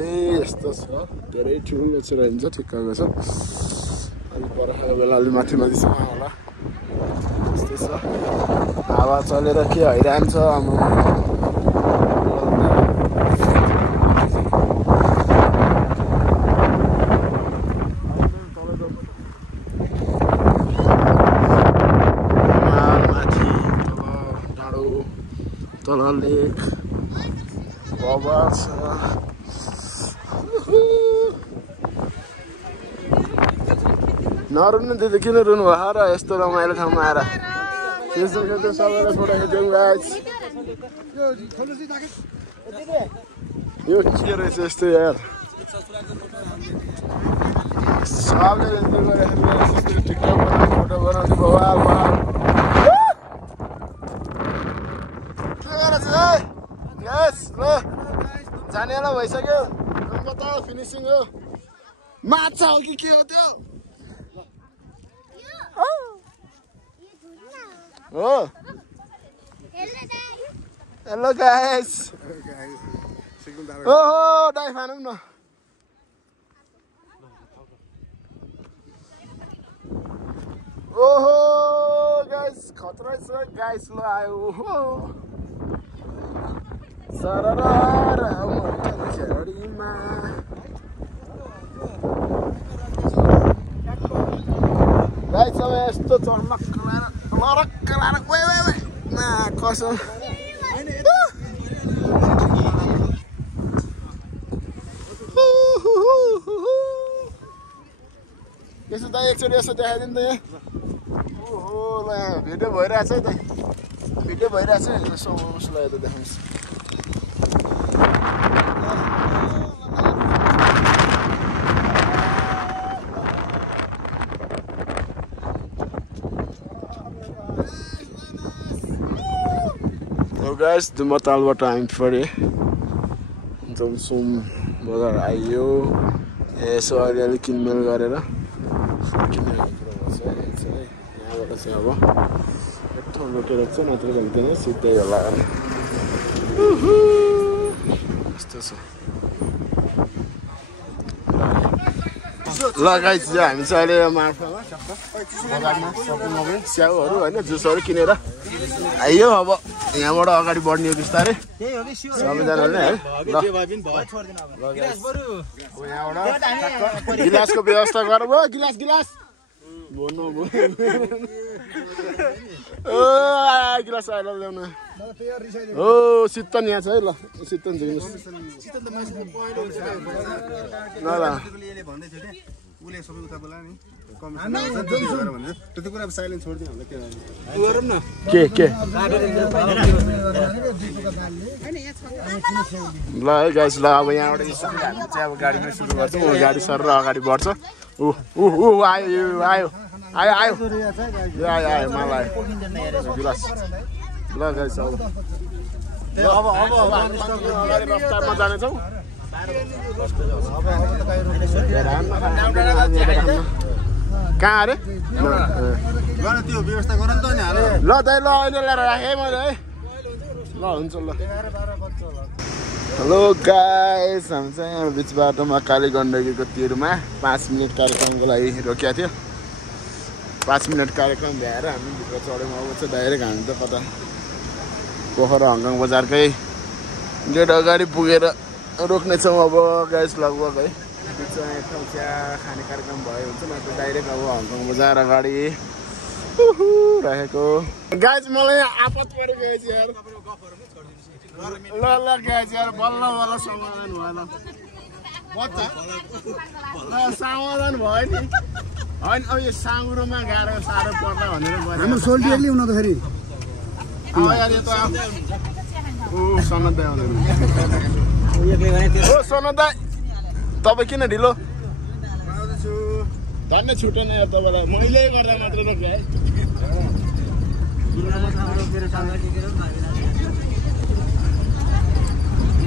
Yes, that's what. Very cool. It's a ranger to cover. So, I'll put a mathematics. This is I was a little kid. I answer. Lake, Bobas. Narun did the killer in Wahara, Esther Mile Hamara. This is the summer for a guys. You hear it, sister. Yes, look. Janela भइसक्यो बताओ finishing हो माछा हो कि के हो त्यो हो हेलो गाइस ओहो डाइ फानौँ न ओहो गाइस खतरा छ गाइस ल आयो Sararara, गाइस अब यस्तो चमक लरक्क लाएर ओए कसम यसो त एकचोटि यसो देखाइदिनु त यहाँ ओहो ल भिडियो भइरहेछ है त भिडियो भइरहेछ यसो उसो ल त देखाउँछ गाइस दुम्बातालबाट हामी फेरि जमसुम बजार आइयो यसो अलिअलि किनमेल गरेर किनेको कुरा छ यहाँबाट चाहिँ अब यत्रो रोकेर चाहिँ नत्र जान्दैन सिधै होला यस्तो छ ल गाइस हामी चाहिँ अहिले मार्फामा बजारमा सपिङ स्याउहरू होइन जुसहरू किनेर आइयो अब यहाँबाट अगाडि बढ्ने बिस्तारै सबैजनाले है यहाँबाट गिलासको व्यवस्था गरौँ हो गिलास भन्नु गिलास आएर ल्याउन हो शीतन यहाँ छ है ल शीतन के ल है गाइस ल अब यहाँबाट हामी चाहिँ अब गाडीमै सुरु गर्छौँ गाडी सर र अगाडि बढ्छ आयो मलाई गिलास ल गाइस अब रफ्तारमा जानेछौँ कहाँ अरे त्यो व्यवस्था गर नि त नि ल दाइ ल अहिले ल्याएर राखेँ मैले है ल हुन्छ ल हेलो गाइस हामी चाहिँ यहाँ बिच बाटोमा काली गण्डकीको तिरमा 5 मिनट कार्यक्रमको लागि रोकिएको थियो 5 मिनट कार्यक्रम भ्याएर हामी भित्र चढ्यौँ अब चाहिँ डाइरेक्ट हामी त कता पोखरा हङकङ बजारकै गेट अगाडि पुगेर रोक्नेछौँ अब गाइस लगभग है बिचमा एक ठाउँ चिया खाने कार्यक्रम भयो हुन्छ न त डाइरेक्ट अब हङकङ बजार अगाडि राखेको गाइस मलाई आपत पऱ्यो गाइस यार ल गाइस यार बल्ल समाधान भयो ल समाधान भयो नि होइन अब यो साँगुरोमा गाह्रो साह्रो पर्ला भनेर हाम्रो सोल्टियरले हुन त फेरि यार यो त सनद आउँदैन ओ सनद तपाईँ किन ढिलो धन्य छुटेन यार तपाईँलाई मैले गर्दा मात्र रोकेँ है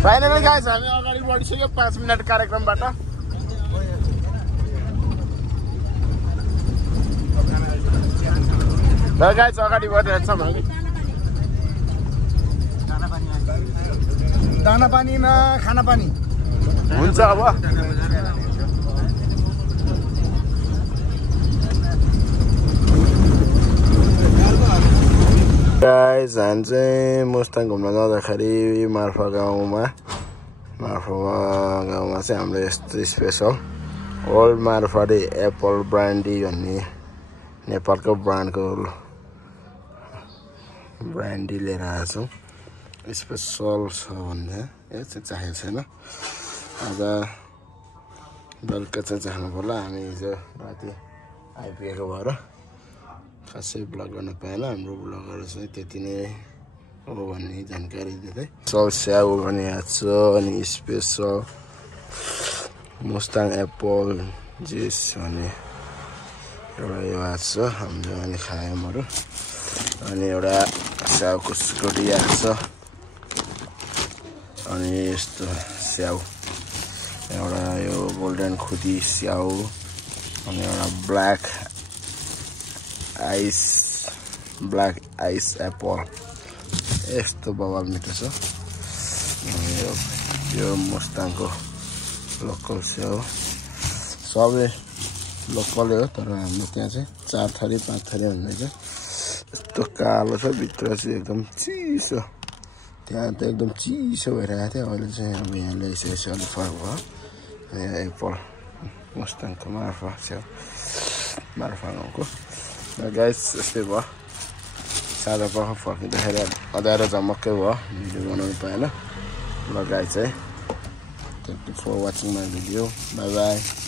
फाइनली गाइस हामी अगाडि बढिसक्यो 5 मिनट कार्यक्रमबाट ल गाइस अगाडि बढिरहेको छौँ हामी दाना पानीमा खाना पानी हुन्छ अब गाइस हामी चाहिँ मुस्ताङ घुम्न जाँदाखेरि मार्फा गाउँमा चाहिँ हाम्रो यस्तो स्पेसल ओल्ड मार्फाडी एप्पल ब्रान्डी भन्ने नेपालको ब्रान्डको ब्रान्डी लिएर आएको छौँ स्पेसल छ भन्ने यो चाहिँ चाहेको छैन आज बेलुका चाहिँ चाहनु पर्ला हामी हिजो राति आइपुगेको भएर खासै ब्लग गर्न पाएन हाम्रो ब्लगहरू चाहिँ त्यति नै हो भन्ने जानकारी दिँदै स्याउ भने आएको छ अनि स्पेसल मुस्ताङ एप्पल जुस भन्ने एउटा यो आएको छ हाम्रो अनि खायौँहरू अनि एउटा स्याउको स्कुटी आएको छ अनि यस्तो स्याउ एउटा यो गोल्डन खुदी स्याउ अनि एउटा ब्ल्याक आइस एप्पल यस्तो बवाल मिठो छ यो मुस्ताङको लोकल स्याउ सबै लोकलै हो तर हाम्रो त्यहाँ चाहिँ 4 थरी 5 थरी भन्ने चाहिँ यस्तो कालो छ भित्र चाहिँ एकदम चिसो त्यहाँ त एकदम चिसो भइरहेको थियो अहिले चाहिँ अब यहाँ ल्याइसकेपछि अलिक फरक भयो यहाँ एप्पल मुस्ताङको मार्फा गाउँको गाइस यस्तै भयो सादा पख फर्किँदाखेरि अँध्यारो झमक्कै भयो भिडियो बनाउनु पाएन ल गाइस है thank you for watching my video bye by